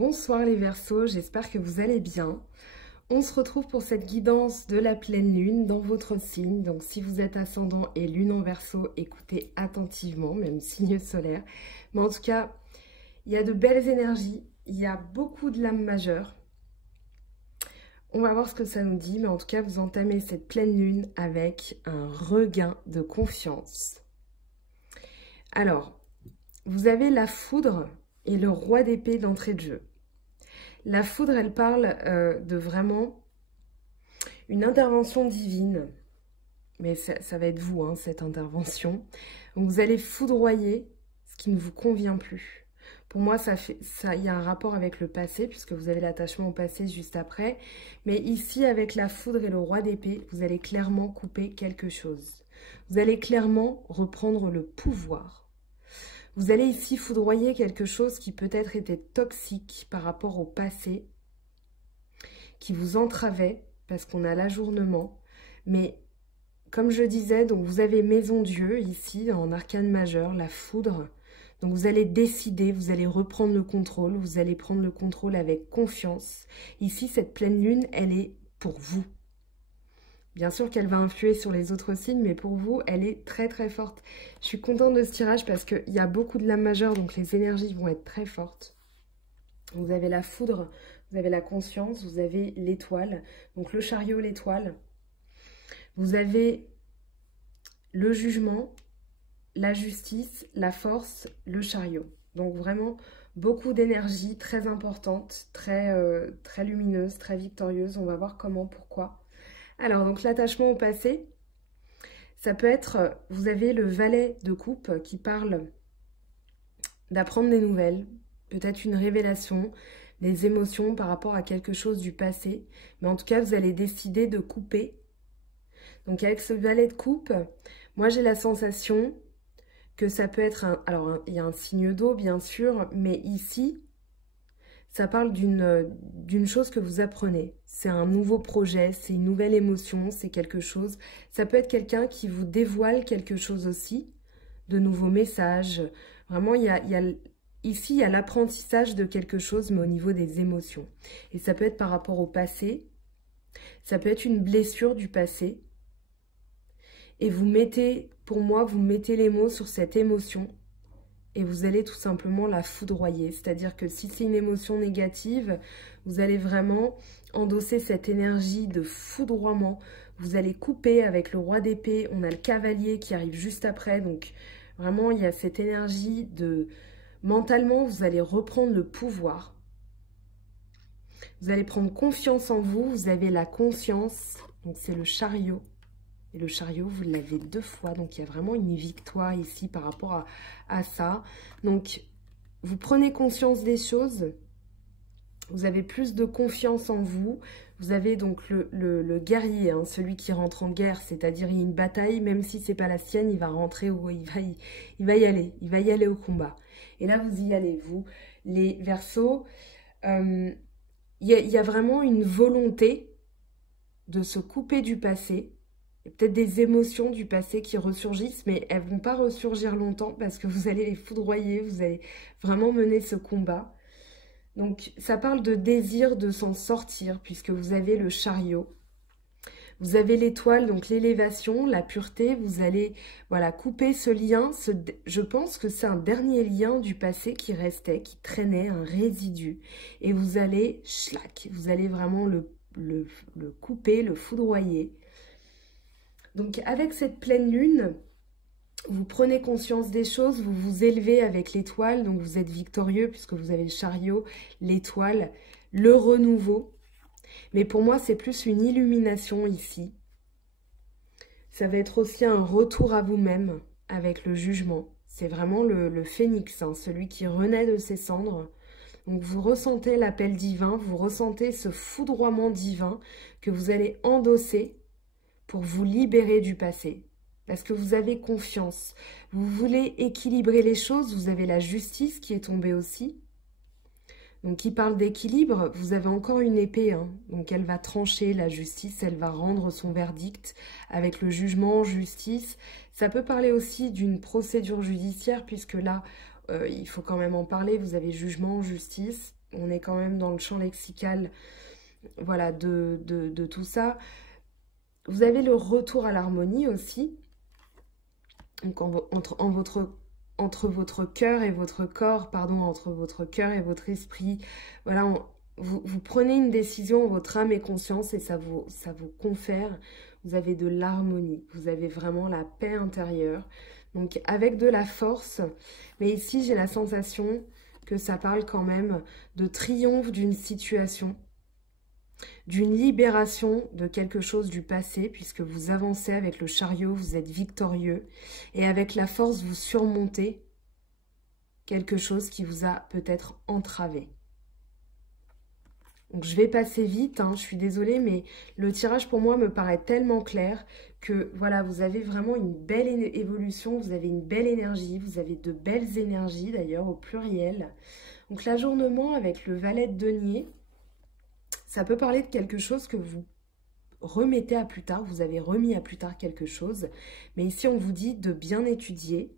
Bonsoir les Verseaux, j'espère que vous allez bien. On se retrouve pour cette guidance de la pleine lune dans votre signe. Donc si vous êtes ascendant et lune en Verseau, écoutez attentivement, même signe solaire. Mais en tout cas, il y a de belles énergies, il y a beaucoup de lames majeures. On va voir ce que ça nous dit, mais en tout cas, vous entamez cette pleine lune avec un regain de confiance. Alors, vous avez la foudre et le roi d'épée d'entrée de jeu. La foudre, elle parle de vraiment une intervention divine. Mais ça va être vous, hein, cette intervention. Donc vous allez foudroyer ce qui ne vous convient plus. Pour moi, il y a un rapport avec le passé, puisque vous avez l'attachement au passé juste après. Mais ici, avec la foudre et le roi d'épée, vous allez clairement couper quelque chose. Vous allez clairement reprendre le pouvoir. Vous allez ici foudroyer quelque chose qui peut-être était toxique par rapport au passé, qui vous entravait, parce qu'on a l'ajournement. Mais comme je disais, donc vous avez Maison Dieu ici, en arcane majeur, la foudre. Donc vous allez décider, vous allez reprendre le contrôle, vous allez prendre le contrôle avec confiance. Ici, cette pleine lune, elle est pour vous. Bien sûr qu'elle va influer sur les autres signes, mais pour vous, elle est très très forte. Je suis contente de ce tirage parce qu'il y a beaucoup de lames majeures, donc les énergies vont être très fortes. Vous avez la foudre, vous avez la conscience, vous avez l'étoile, donc le chariot, l'étoile. Vous avez le jugement, la justice, la force, le chariot. Donc vraiment beaucoup d'énergie très importante, très lumineuse, très victorieuse. On va voir comment, pourquoi. Alors, donc l'attachement au passé, ça peut être, vous avez le valet de coupe qui parle d'apprendre des nouvelles, peut-être une révélation, des émotions par rapport à quelque chose du passé. Mais en tout cas, vous allez décider de couper. Donc avec ce valet de coupe, moi j'ai la sensation que ça peut être alors il y a un signe d'eau bien sûr, mais ici, ça parle d'une chose que vous apprenez. C'est un nouveau projet, c'est une nouvelle émotion, c'est quelque chose. Ça peut être quelqu'un qui vous dévoile quelque chose aussi, de nouveaux messages. Vraiment, ici, il y a l'apprentissage de quelque chose, mais au niveau des émotions. Et ça peut être par rapport au passé, ça peut être une blessure du passé. Et vous mettez, pour moi, vous mettez les mots sur cette émotion. Et vous allez tout simplement la foudroyer. C'est-à-dire que si c'est une émotion négative, vous allez vraiment endosser cette énergie de foudroiement. Vous allez couper avec le roi d'épée. On a le cavalier qui arrive juste après. Donc vraiment, il y a cette énergie de... Mentalement, vous allez reprendre le pouvoir. Vous allez prendre confiance en vous. Vous avez la conscience. Donc c'est le chariot. Et le chariot, vous l'avez 2 fois. Donc, il y a vraiment une victoire ici par rapport à ça. Donc, vous prenez conscience des choses. Vous avez plus de confiance en vous. Vous avez donc le guerrier, hein, celui qui rentre en guerre. C'est-à-dire, il y a une bataille, même si ce n'est pas la sienne, il va rentrer, il va y aller. Il va y aller au combat. Et là, vous y allez, vous. Les Verseaux, il y a vraiment une volonté de se couper du passé. Il y a peut-être des émotions du passé qui ressurgissent, mais elles ne vont pas ressurgir longtemps parce que vous allez les foudroyer, vous allez vraiment mener ce combat. Donc, ça parle de désir de s'en sortir puisque vous avez le chariot. Vous avez l'étoile, donc l'élévation, la pureté. Vous allez voilà, couper ce lien. Je pense que c'est un dernier lien du passé qui restait, qui traînait, un résidu. Et vous allez, schlac, vous allez vraiment le couper, le foudroyer. Donc avec cette pleine lune, vous prenez conscience des choses, vous vous élevez avec l'étoile, donc vous êtes victorieux puisque vous avez le chariot, l'étoile, le renouveau. Mais pour moi, c'est plus une illumination ici. Ça va être aussi un retour à vous-même avec le jugement. C'est vraiment le phénix, hein, celui qui renaît de ses cendres. Donc vous ressentez l'appel divin, vous ressentez ce foudroiement divin que vous allez endosser pour vous libérer du passé, parce que vous avez confiance. Vous voulez équilibrer les choses, vous avez la justice qui est tombée aussi. Donc qui parle d'équilibre, vous avez encore une épée, hein. Donc elle va trancher la justice, elle va rendre son verdict avec le jugement, justice. Ça peut parler aussi d'une procédure judiciaire, puisque là, il faut quand même en parler, vous avez jugement, justice. on est quand même dans le champ lexical, voilà, de tout ça. Vous avez le retour à l'harmonie aussi. Donc entre votre cœur et votre corps, pardon, entre votre cœur et votre esprit, voilà, vous prenez une décision, votre âme et conscience, et ça vous confère, vous avez de l'harmonie, vous avez vraiment la paix intérieure, donc avec de la force, mais ici j'ai la sensation que ça parle quand même de triomphe d'une situation, d'une libération de quelque chose du passé, puisque vous avancez avec le chariot, vous êtes victorieux, et avec la force, vous surmontez quelque chose qui vous a peut-être entravé. Donc je vais passer vite, hein, je suis désolée, mais le tirage pour moi me paraît tellement clair que voilà, vous avez vraiment une belle évolution, vous avez une belle énergie, vous avez de belles énergies d'ailleurs au pluriel. Donc l'ajournement avec le valet de denier, ça peut parler de quelque chose que vous remettez à plus tard, vous avez remis à plus tard quelque chose, mais ici on vous dit de bien étudier,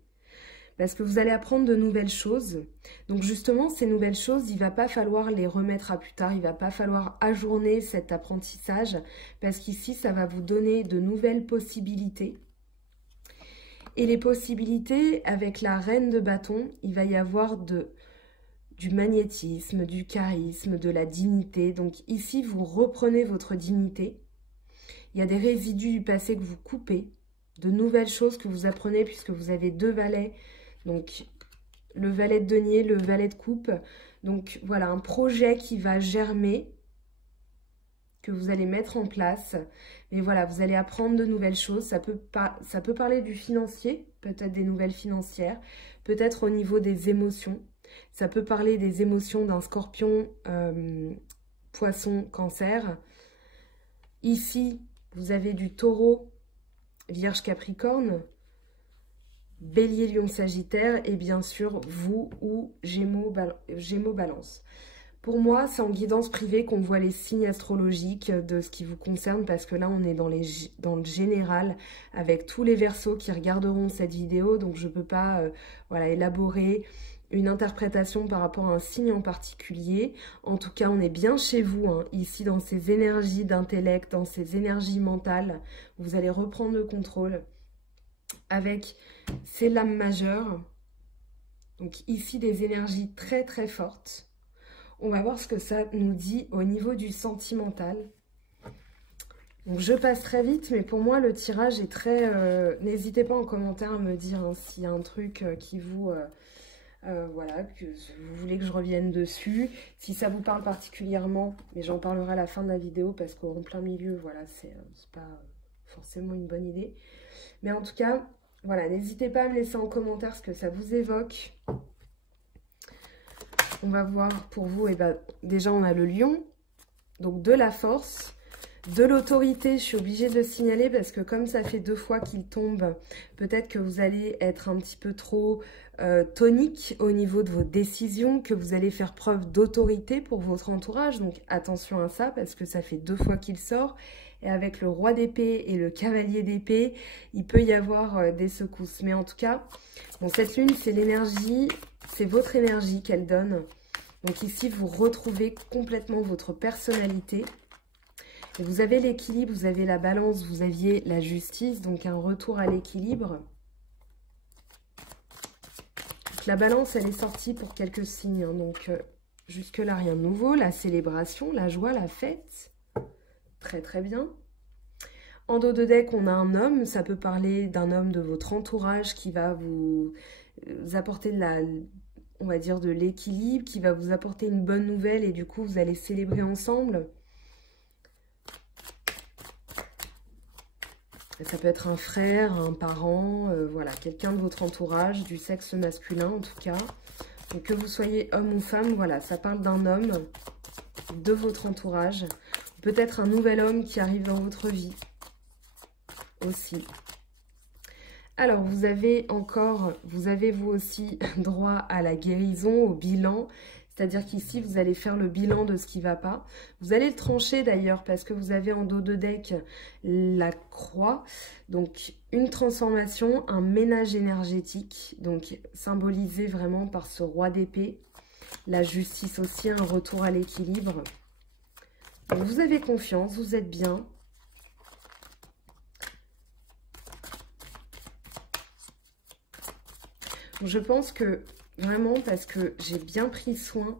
parce que vous allez apprendre de nouvelles choses. Donc justement, ces nouvelles choses, il ne va pas falloir les remettre à plus tard, il ne va pas falloir ajourner cet apprentissage, parce qu'ici, ça va vous donner de nouvelles possibilités. Et les possibilités, avec la reine de bâton, il va y avoir du magnétisme, du charisme, de la dignité. Donc ici, vous reprenez votre dignité. Il y a des résidus du passé que vous coupez, de nouvelles choses que vous apprenez, puisque vous avez deux valets. Donc, le valet de denier, le valet de coupe. Donc, voilà, un projet qui va germer, que vous allez mettre en place. Mais voilà, vous allez apprendre de nouvelles choses. Ça peut parler du financier, peut-être des nouvelles financières, peut-être au niveau des émotions. Ça peut parler des émotions d'un scorpion, poisson, cancer. Ici, vous avez du taureau, vierge, capricorne. Bélier, Lion, Sagittaire et bien sûr vous ou Gémeaux, Balance. Pour moi, c'est en guidance privée qu'on voit les signes astrologiques de ce qui vous concerne parce que là, on est dans le général avec tous les Verseaux qui regarderont cette vidéo. Donc, je ne peux pas voilà, élaborer une interprétation par rapport à un signe en particulier. En tout cas, on est bien chez vous, hein, ici, dans ces énergies d'intellect, dans ces énergies mentales. Vous allez reprendre le contrôle avec ces lames majeures. Donc ici, des énergies très très fortes. On va voir ce que ça nous dit au niveau du sentimental. Donc je passe très vite, mais pour moi, le tirage est très... N'hésitez pas en commentaire à me dire hein, s'il y a un truc qui vous... voilà, que vous voulez que je revienne dessus. Si ça vous parle particulièrement, mais j'en parlerai à la fin de la vidéo parce qu'en plein milieu, voilà, c'est pas forcément une bonne idée. Mais en tout cas, voilà, n'hésitez pas à me laisser en commentaire ce que ça vous évoque. On va voir pour vous, et ben, déjà on a le lion, donc de la force, de l'autorité. Je suis obligée de le signaler parce que comme ça fait 2 fois qu'il tombe, peut-être que vous allez être un petit peu trop tonique au niveau de vos décisions, que vous allez faire preuve d'autorité pour votre entourage. Donc attention à ça parce que ça fait 2 fois qu'il sort. Et avec le roi d'épée et le cavalier d'épée, il peut y avoir des secousses. Mais en tout cas, bon, cette lune, c'est l'énergie, c'est votre énergie qu'elle donne. Donc ici, vous retrouvez complètement votre personnalité. Et vous avez l'équilibre, vous avez la balance, vous aviez la justice, donc un retour à l'équilibre. La balance, elle est sortie pour quelques signes. Hein, donc jusque-là, rien de nouveau. La célébration, la joie, la fête. Très très bien. En dos de deck, on a un homme. Ça peut parler d'un homme de votre entourage qui va vous apporter on va dire de l'équilibre, qui va vous apporter une bonne nouvelle et du coup, vous allez célébrer ensemble. Ça peut être un frère, un parent, voilà, quelqu'un de votre entourage, du sexe masculin en tout cas. Donc que vous soyez homme ou femme, voilà, ça parle d'un homme de votre entourage. Peut-être un nouvel homme qui arrive dans votre vie aussi. Alors, vous avez vous aussi droit à la guérison, au bilan. C'est-à-dire qu'ici, vous allez faire le bilan de ce qui ne va pas. Vous allez le trancher d'ailleurs parce que vous avez en dos de deck la croix. Donc, une transformation, un ménage énergétique. Donc, symbolisé vraiment par ce roi d'épée. La justice aussi, un retour à l'équilibre. Vous avez confiance, vous êtes bien. Je pense que, vraiment, parce que j'ai bien pris soin,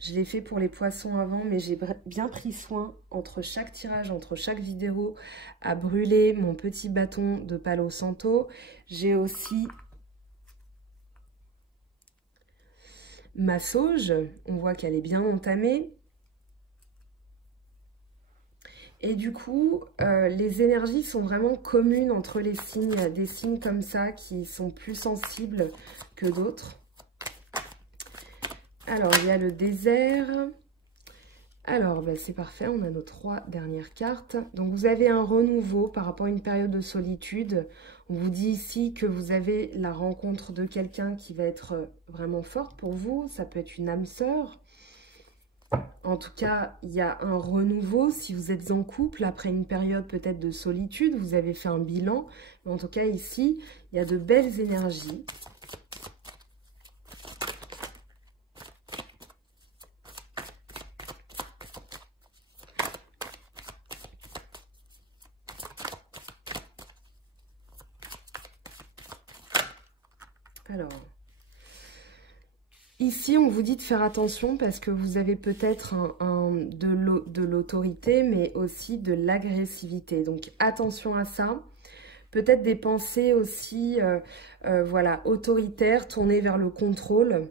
je l'ai fait pour les poissons avant, mais j'ai bien pris soin, entre chaque tirage, entre chaque vidéo, à brûler mon petit bâton de Palo Santo. J'ai aussi ma sauge, on voit qu'elle est bien entamée. Et du coup, les énergies sont vraiment communes entre les signes. Il y a des signes comme ça qui sont plus sensibles que d'autres. Alors, il y a le désert. Alors, ben, c'est parfait, on a nos 3 dernières cartes. Donc, vous avez un renouveau par rapport à une période de solitude. On vous dit ici que vous avez la rencontre de quelqu'un qui va être vraiment forte pour vous. Ça peut être une âme sœur. En tout cas, il y a un renouveau. Si vous êtes en couple, après une période peut-être de solitude, vous avez fait un bilan. Mais en tout cas, ici, il y a de belles énergies. Alors, ici, on vous dit de faire attention parce que vous avez peut-être de l'autorité, mais aussi de l'agressivité. Donc, attention à ça. Peut-être des pensées aussi, voilà, autoritaires, tournées vers le contrôle.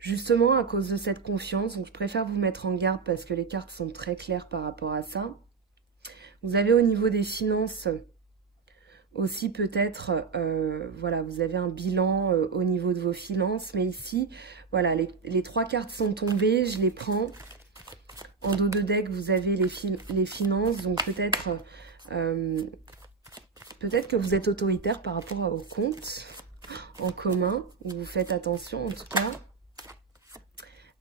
Justement, à cause de cette confiance. Donc, je préfère vous mettre en garde parce que les cartes sont très claires par rapport à ça. Vous avez au niveau des finances aussi peut-être, voilà, vous avez un bilan au niveau de vos finances. Mais ici, voilà, les 3 cartes sont tombées. Je les prends. En dos de deck, vous avez les finances. Donc, peut-être que vous êtes autoritaire par rapport au compte en commun. Vous faites attention en tout cas.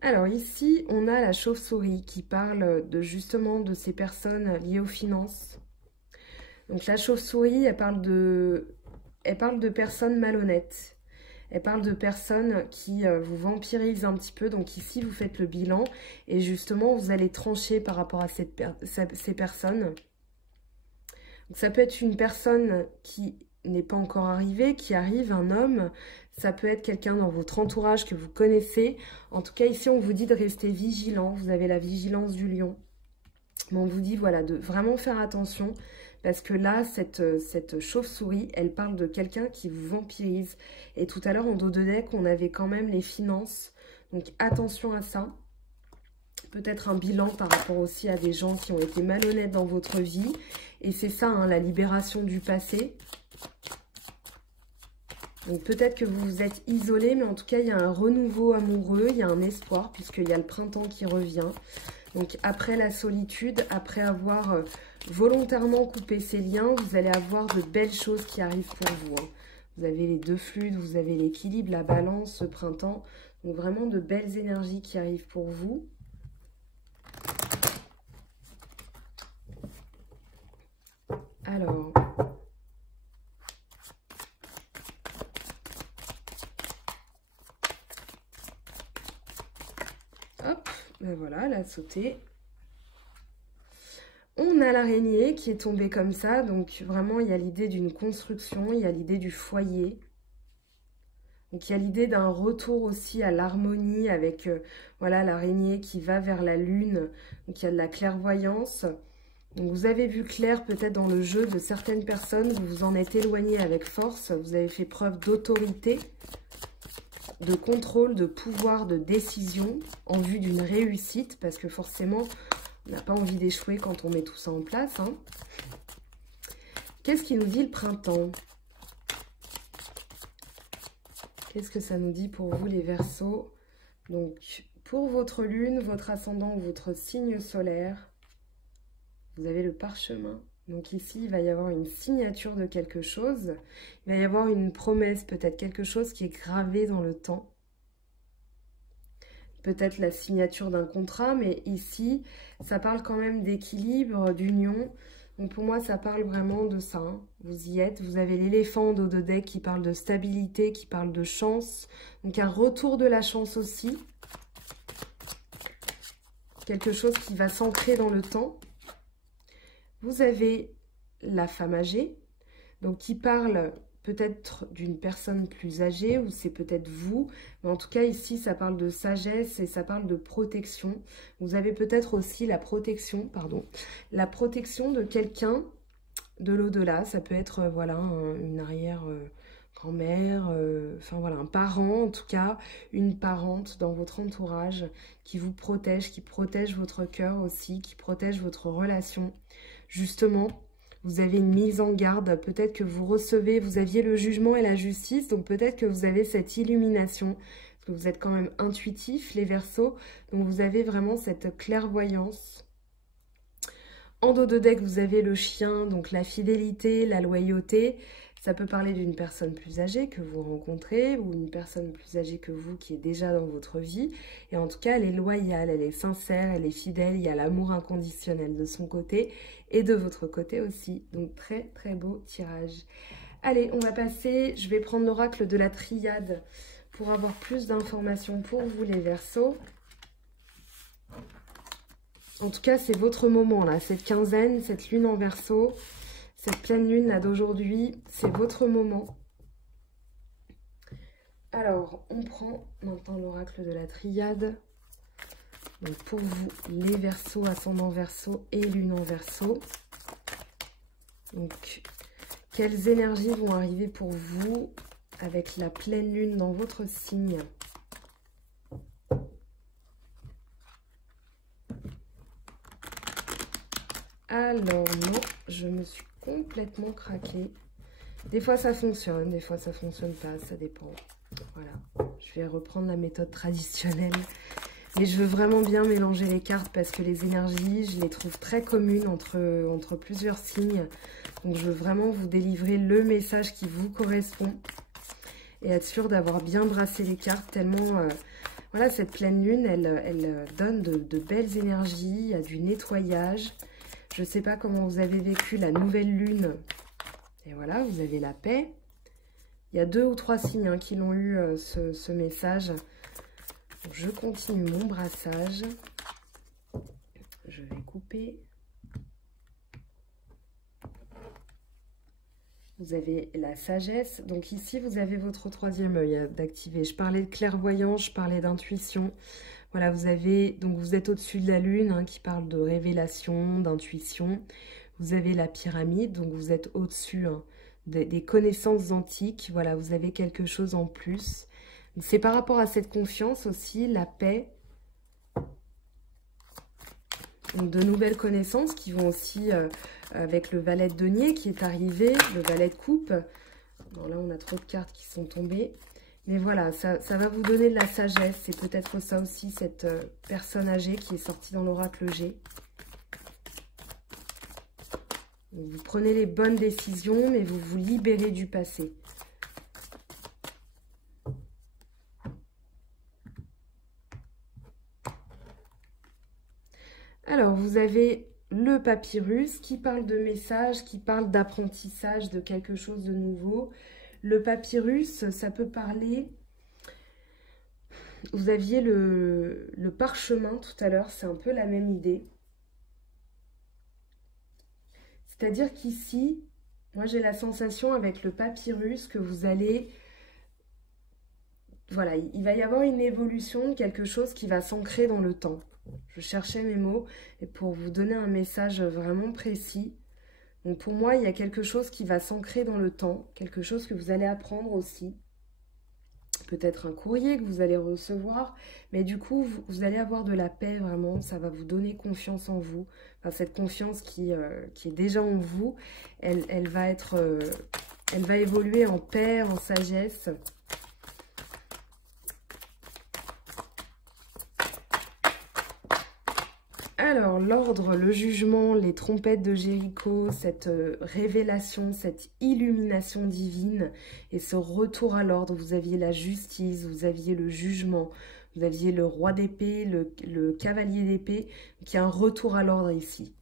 Alors ici, on a la chauve-souris qui parle justement de ces personnes liées aux finances. Donc la chauve-souris, elle parle de personnes malhonnêtes. Elle parle de personnes qui vous vampirisent un petit peu. Donc ici, vous faites le bilan et justement, vous allez trancher par rapport à ces personnes. Donc, ça peut être une personne qui n'est pas encore arrivée, qui arrive, un homme. Ça peut être quelqu'un dans votre entourage que vous connaissez. En tout cas, ici, on vous dit de rester vigilant. Vous avez la vigilance du lion. Mais on vous dit, voilà, de vraiment faire attention. Parce que là, cette chauve-souris, elle parle de quelqu'un qui vous vampirise. Et tout à l'heure, en dos de deck, on avait quand même les finances. Donc, attention à ça. Peut-être un bilan par rapport aussi à des gens qui ont été malhonnêtes dans votre vie. Et c'est ça, hein, la libération du passé. Donc peut-être que vous vous êtes isolé, mais en tout cas, il y a un renouveau amoureux, il y a un espoir, puisqu'il y a le printemps qui revient. Donc après la solitude, après avoir volontairement coupé ces liens, vous allez avoir de belles choses qui arrivent pour vous. Hein. Vous avez les 2 flûtes, vous avez l'équilibre, la balance, ce printemps. Donc vraiment de belles énergies qui arrivent pour vous. Alors, hop, ben voilà, elle a sauté. On a l'araignée qui est tombée comme ça, donc vraiment il y a l'idée d'une construction, il y a l'idée du foyer. Donc il y a l'idée d'un retour aussi à l'harmonie avec voilà, l'araignée qui va vers la lune, donc il y a de la clairvoyance. Donc vous avez vu clair peut-être dans le jeu de certaines personnes, vous vous en êtes éloigné avec force, vous avez fait preuve d'autorité, de contrôle, de pouvoir, de décision en vue d'une réussite, parce que forcément, on n'a pas envie d'échouer quand on met tout ça en place. Hein. Qu'est-ce qui nous dit le printemps? Qu'est-ce que ça nous dit pour vous les Verseaux? Donc, pour votre lune, votre ascendant ou votre signe solaire, vous avez le parchemin. Donc ici, il va y avoir une signature de quelque chose. Il va y avoir une promesse, peut-être quelque chose qui est gravé dans le temps. Peut-être la signature d'un contrat, mais ici, ça parle quand même d'équilibre, d'union. Donc pour moi, ça parle vraiment de ça. Hein. Vous y êtes. Vous avez l'éléphant dos de deck qui parle de stabilité, qui parle de chance. Donc un retour de la chance aussi. quelque chose qui va s'ancrer dans le temps. Vous avez la femme âgée, donc qui parle peut-être d'une personne plus âgée, ou c'est peut-être vous, mais en tout cas ici ça parle de sagesse et ça parle de protection. Vous avez peut-être aussi la protection de quelqu'un de l'au-delà. Ça peut être voilà une arrière-grand-mère, enfin voilà, un parent en tout cas, une parente dans votre entourage qui vous protège, qui protège votre cœur aussi, qui protège votre relation. Justement, vous avez une mise en garde, peut-être que vous recevez, vous aviez le jugement et la justice, donc peut-être que vous avez cette illumination, parce que vous êtes quand même intuitifs, les Verseaux, donc vous avez vraiment cette clairvoyance. En dos de deck, vous avez le chien, donc la fidélité, la loyauté. Ça peut parler d'une personne plus âgée que vous rencontrez ou une personne plus âgée que vous qui est déjà dans votre vie. Et en tout cas, elle est loyale, elle est sincère, elle est fidèle. Il y a l'amour inconditionnel de son côté et de votre côté aussi. Donc, très, très beau tirage. Allez, on va passer. Je vais prendre l'oracle de la triade pour avoir plus d'informations pour vous, les Verseaux. En tout cas, c'est votre moment, là. Cette quinzaine, cette lune en Verseau. Cette pleine lune là d'aujourd'hui, c'est votre moment. Alors, on prend maintenant l'oracle de la triade. Donc pour vous, les Verseaux, ascendant Verseau et lune en Verseau. Donc, quelles énergies vont arriver pour vous avec la pleine lune dans votre signe? Alors, non, je me suis complètement craqué. Des fois ça fonctionne, des fois ça fonctionne pas, ça dépend. Voilà, je vais reprendre la méthode traditionnelle. Mais je veux vraiment bien mélanger les cartes parce que les énergies, je les trouve très communes entre plusieurs signes. Donc je veux vraiment vous délivrer le message qui vous correspond. Et être sûr d'avoir bien brassé les cartes tellement... voilà, cette pleine lune, elle donne de belles énergies, il y a du nettoyage. Je ne sais pas comment vous avez vécu la nouvelle lune. Et voilà, vous avez la paix. Il y a 2 ou 3 signes qui l'ont eu, ce message. Donc, je continue mon brassage. Je vais couper. Vous avez la sagesse. Donc ici, vous avez votre 3e œil d'activer. Je parlais de clairvoyance, je parlais d'intuition. Voilà, vous êtes au-dessus de la lune qui parle de révélation, d'intuition. Vous avez la pyramide, donc vous êtes au-dessus des connaissances antiques. Voilà, vous avez quelque chose en plus. C'est par rapport à cette confiance aussi, la paix. Donc de nouvelles connaissances qui vont aussi avec le valet de denier qui est arrivé, le valet de coupe. Bon, là, on a trop de cartes qui sont tombées. Mais voilà, ça va vous donner de la sagesse. C'est peut-être ça aussi, cette personne âgée qui est sortie dans l'oracle G. Vous prenez les bonnes décisions, mais vous vous libérez du passé. Alors, vous avez le papyrus qui parle de message, qui parle d'apprentissage, de quelque chose de nouveau. Le papyrus, ça peut parler... Vous aviez le parchemin tout à l'heure, c'est un peu la même idée. C'est-à-dire qu'ici, moi j'ai la sensation avec le papyrus que vous allez... Voilà, il va y avoir une évolution de quelque chose qui va s'ancrer dans le temps. Je cherchais mes mots et pour vous donner un message vraiment précis. Donc pour moi, il y a quelque chose qui va s'ancrer dans le temps, quelque chose que vous allez apprendre aussi. Peut-être un courrier que vous allez recevoir, mais du coup, vous allez avoir de la paix vraiment, ça va vous donner confiance en vous. Enfin, cette confiance qui est déjà en vous, elle va évoluer en paix, en sagesse. Alors, l'ordre, le jugement, les trompettes de Jéricho, cette révélation, cette illumination divine et ce retour à l'ordre. Vous aviez la justice, vous aviez le jugement, vous aviez le roi d'épée, le cavalier d'épée, qui a un retour à l'ordre ici.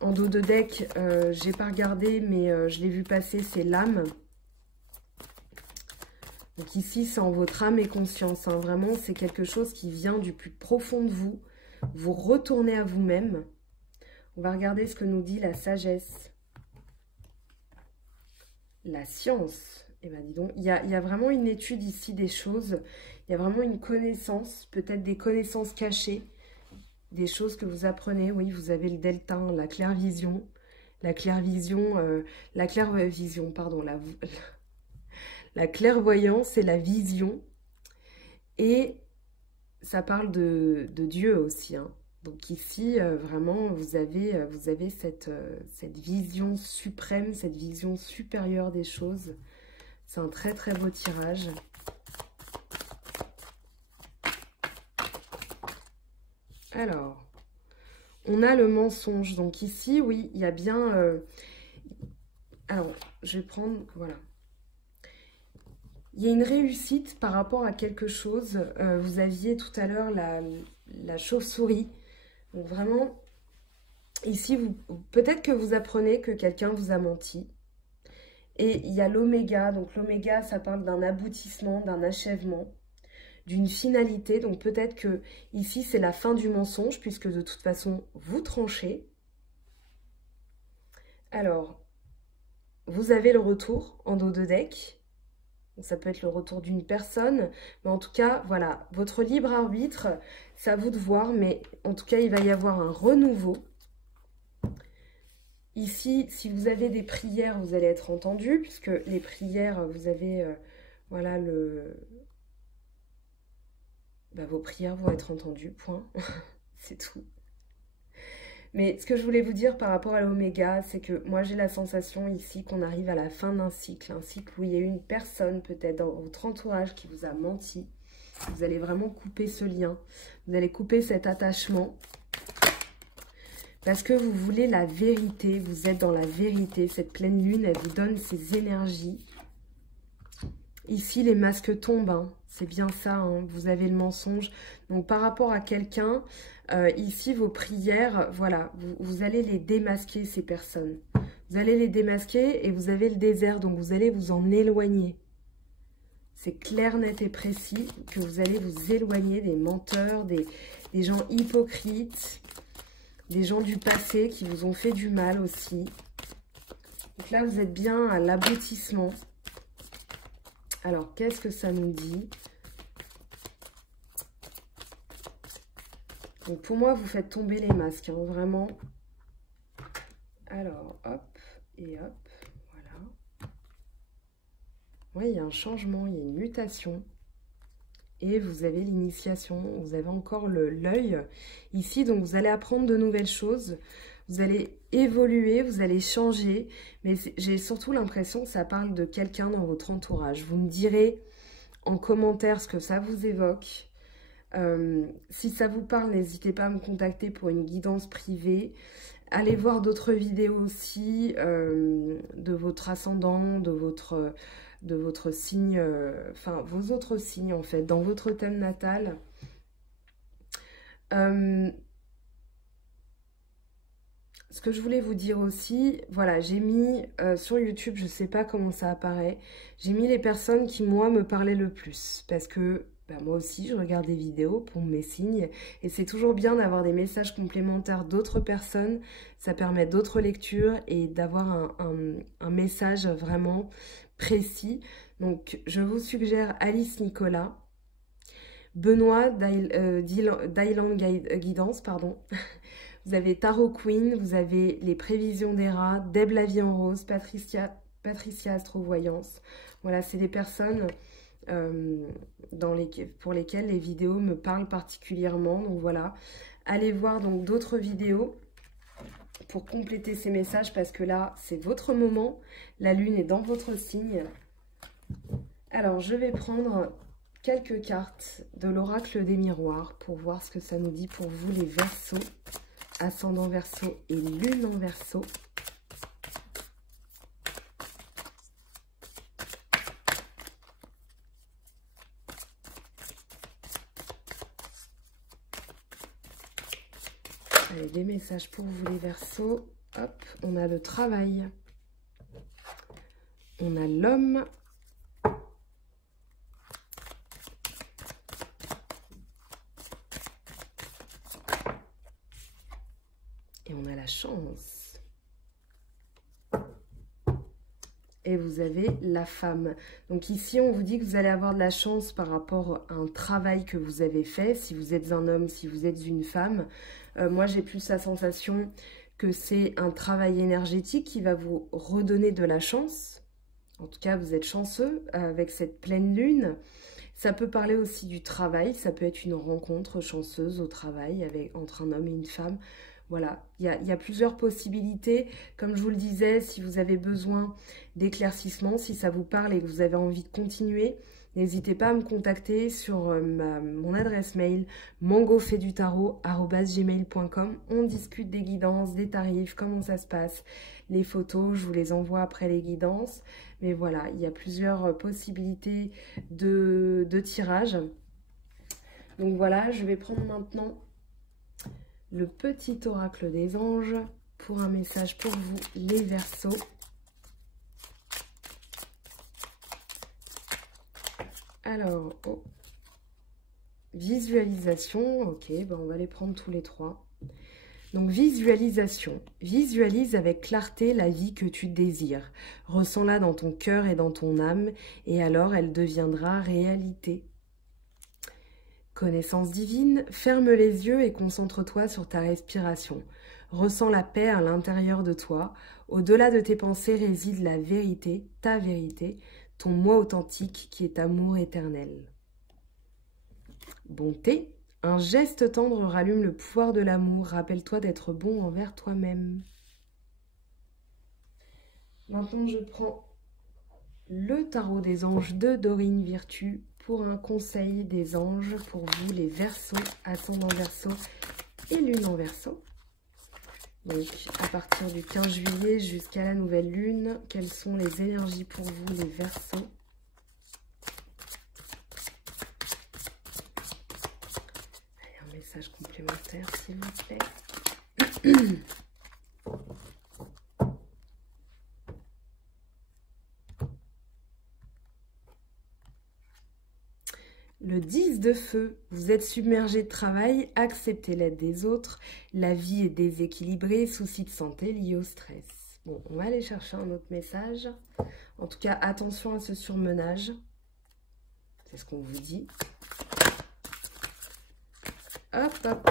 En dos de deck, j'ai pas regardé, mais je l'ai vu passer, c'est l'âme. Donc ici, c'est en votre âme et conscience. Vraiment, c'est quelque chose qui vient du plus profond de vous. vous retournez à vous-même. On va regarder ce que nous dit la sagesse. La science. Eh bien, dis donc, il y a vraiment une étude ici des choses. Il y a vraiment une connaissance, peut-être des connaissances cachées, des choses que vous apprenez. Oui, vous avez le delta, la clairvision. La clairvision, pardon, la clairvoyance et la vision. Et ça parle de Dieu aussi, hein. Donc ici, vraiment, vous avez cette vision suprême, cette vision supérieure des choses. C'est un très très beau tirage. Alors, on a le mensonge. Donc ici, oui, il y a bien... alors, je vais prendre... Voilà. Il y a une réussite par rapport à quelque chose. Vous aviez tout à l'heure la chauve-souris. Donc vraiment, ici, peut-être que vous apprenez que quelqu'un vous a menti. Et il y a l'oméga. Donc l'oméga, ça parle d'un aboutissement, d'un achèvement, d'une finalité. Donc peut-être que ici, c'est la fin du mensonge, puisque de toute façon, vous tranchez. Alors, vous avez le retour en dos de deck. Donc, ça peut être le retour d'une personne. Mais en tout cas, voilà, votre libre arbitre, c'est à vous de voir. Mais en tout cas, il va y avoir un renouveau. Ici, si vous avez des prières, vous allez être entendu, puisque les prières, vous avez, voilà, vos prières vont être entendues, point. C'est tout. Mais ce que je voulais vous dire par rapport à l'oméga, c'est que moi j'ai la sensation ici qu'on arrive à la fin d'un cycle. Un cycle où il y a eu une personne peut-être dans votre entourage qui vous a menti. Vous allez vraiment couper ce lien. Vous allez couper cet attachement. Parce que vous voulez la vérité. Vous êtes dans la vérité. Cette pleine lune, elle vous donne ses énergies. Ici, les masques tombent, hein. C'est bien ça, hein. Vous avez le mensonge. Donc, par rapport à quelqu'un, ici, vos prières, voilà, vous allez les démasquer, ces personnes. Vous allez les démasquer et vous avez le désert, donc vous allez vous en éloigner. C'est clair, net et précis que vous allez vous éloigner des menteurs, des gens hypocrites, des gens du passé qui vous ont fait du mal aussi. Donc là, vous êtes bien à l'aboutissement. Alors, qu'est-ce que ça nous dit? Donc, pour moi, vous faites tomber les masques, hein, vraiment. Alors, hop, et hop, voilà. Oui, il y a un changement, il y a une mutation. Et vous avez l'initiation, vous avez encore l'œil ici. Donc, vous allez apprendre de nouvelles choses. Vous allez évoluer, vous allez changer. Mais j'ai surtout l'impression que ça parle de quelqu'un dans votre entourage. Vous me direz en commentaire ce que ça vous évoque. Si ça vous parle, n'hésitez pas à me contacter pour une guidance privée. Allez voir d'autres vidéos aussi de votre ascendant, de votre signe, enfin vos autres signes en fait, dans votre thème natal. Ce que je voulais vous dire aussi, voilà, j'ai mis sur YouTube, je ne sais pas comment ça apparaît, j'ai mis les personnes qui, moi, me parlaient le plus. Parce que moi aussi, je regarde des vidéos pour mes signes. Et c'est toujours bien d'avoir des messages complémentaires d'autres personnes. Ça permet d'autres lectures et d'avoir un message vraiment précis. Donc, je vous suggère Alice Nicolas, Benoît d'Island Guidance, pardon. Vous avez Tarot Queen, vous avez les prévisions des rats, Deb la vie en rose, Patricia Astrovoyance. Voilà, c'est des personnes pour lesquelles les vidéos me parlent particulièrement. Donc voilà, allez voir donc d'autres vidéos pour compléter ces messages parce que là, c'est votre moment. La lune est dans votre signe. Alors, je vais prendre quelques cartes de l'oracle des miroirs pour voir ce que ça nous dit pour vous les Verseaux. Ascendant Verseau et lune en Verseau. Allez, des messages pour vous les Verseaux. Hop, on a le travail. On a l'homme. Et on a la chance. Et vous avez la femme. Donc ici, on vous dit que vous allez avoir de la chance par rapport à un travail que vous avez fait. Si vous êtes un homme, si vous êtes une femme. Moi, j'ai plus la sensation que c'est un travail énergétique qui va vous redonner de la chance. En tout cas, vous êtes chanceux avec cette pleine lune. Ça peut parler aussi du travail. Ça peut être une rencontre chanceuse au travail entre un homme et une femme. Voilà, il y a plusieurs possibilités. Comme je vous le disais, si vous avez besoin d'éclaircissement, si ça vous parle et que vous avez envie de continuer, n'hésitez pas à me contacter sur mon adresse mail mangofaidutarot@gmail.com. On discute des guidances, des tarifs, comment ça se passe, les photos, je vous les envoie après les guidances. Mais voilà, il y a plusieurs possibilités de tirage. Donc voilà, je vais prendre maintenant le petit oracle des anges pour un message pour vous, les Verseaux. Alors, visualisation, ok, ben on va les prendre tous les trois. Donc, visualisation. Visualise avec clarté la vie que tu désires. Ressens-la dans ton cœur et dans ton âme, et alors elle deviendra réalité. Connaissance divine, ferme les yeux et concentre-toi sur ta respiration. Ressens la paix à l'intérieur de toi. Au-delà de tes pensées réside la vérité, ta vérité, ton moi authentique qui est amour éternel. Bonté, un geste tendre rallume le pouvoir de l'amour. Rappelle-toi d'être bon envers toi-même. Maintenant, je prends le tarot des anges de Dorine Virtue pour un conseil des anges pour vous, les Verseaux, ascendant Verseau et lune en Verseau. Donc, à partir du 15 juillet jusqu'à la nouvelle lune, quelles sont les énergies pour vous, les Verseaux? Allez, un message complémentaire, s'il vous plaît. Le 10 de feu, vous êtes submergé de travail, acceptez l'aide des autres, la vie est déséquilibrée, soucis de santé liés au stress. Bon, on va aller chercher un autre message. En tout cas, attention à ce surmenage. C'est ce qu'on vous dit. Hop, hop,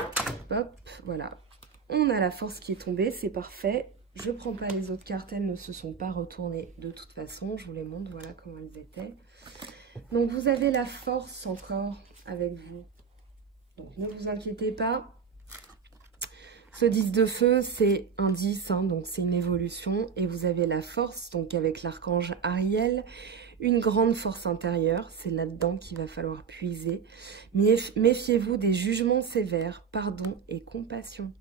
hop, voilà. On a la force qui est tombée, c'est parfait. Je ne prends pas les autres cartes, elles ne se sont pas retournées de toute façon. Je vous les montre, voilà comment elles étaient. Donc, vous avez la force encore avec vous. Donc, ne vous inquiétez pas. Ce 10 de feu, c'est un 10, hein, donc c'est une évolution. Et vous avez la force, donc avec l'archange Ariel, une grande force intérieure. C'est là-dedans qu'il va falloir puiser. Méfiez-vous des jugements sévères, pardon et compassion.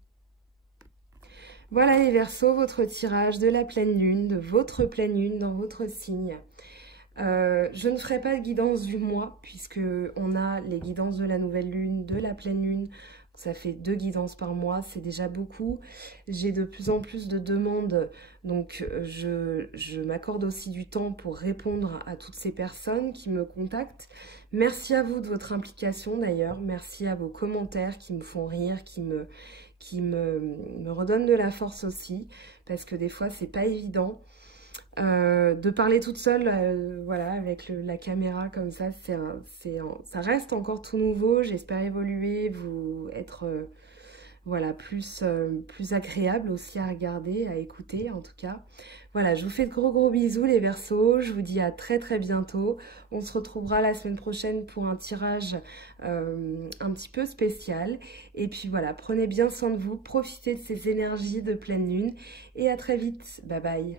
Voilà les Verseaux, votre tirage de la pleine lune, de votre pleine lune dans votre signe. Je ne ferai pas de guidance du mois puisque on a les guidances de la nouvelle lune, de la pleine lune. Ça fait 2 guidances par mois, c'est déjà beaucoup. J'ai de plus en plus de demandes, donc je m'accorde aussi du temps pour répondre à toutes ces personnes qui me contactent. Merci à vous de votre implication d'ailleurs, merci à vos commentaires qui me font rire, qui me redonnent de la force aussi, parce que des fois c'est pas évident. De parler toute seule, voilà, avec la caméra comme ça, ça reste encore tout nouveau. J'espère évoluer, vous être voilà, plus agréable aussi à regarder, à écouter en tout cas. Voilà, je vous fais de gros bisous les Verseaux, je vous dis à très bientôt. On se retrouvera la semaine prochaine pour un tirage un petit peu spécial. Et puis voilà, prenez bien soin de vous, profitez de ces énergies de pleine lune et à très vite. Bye bye.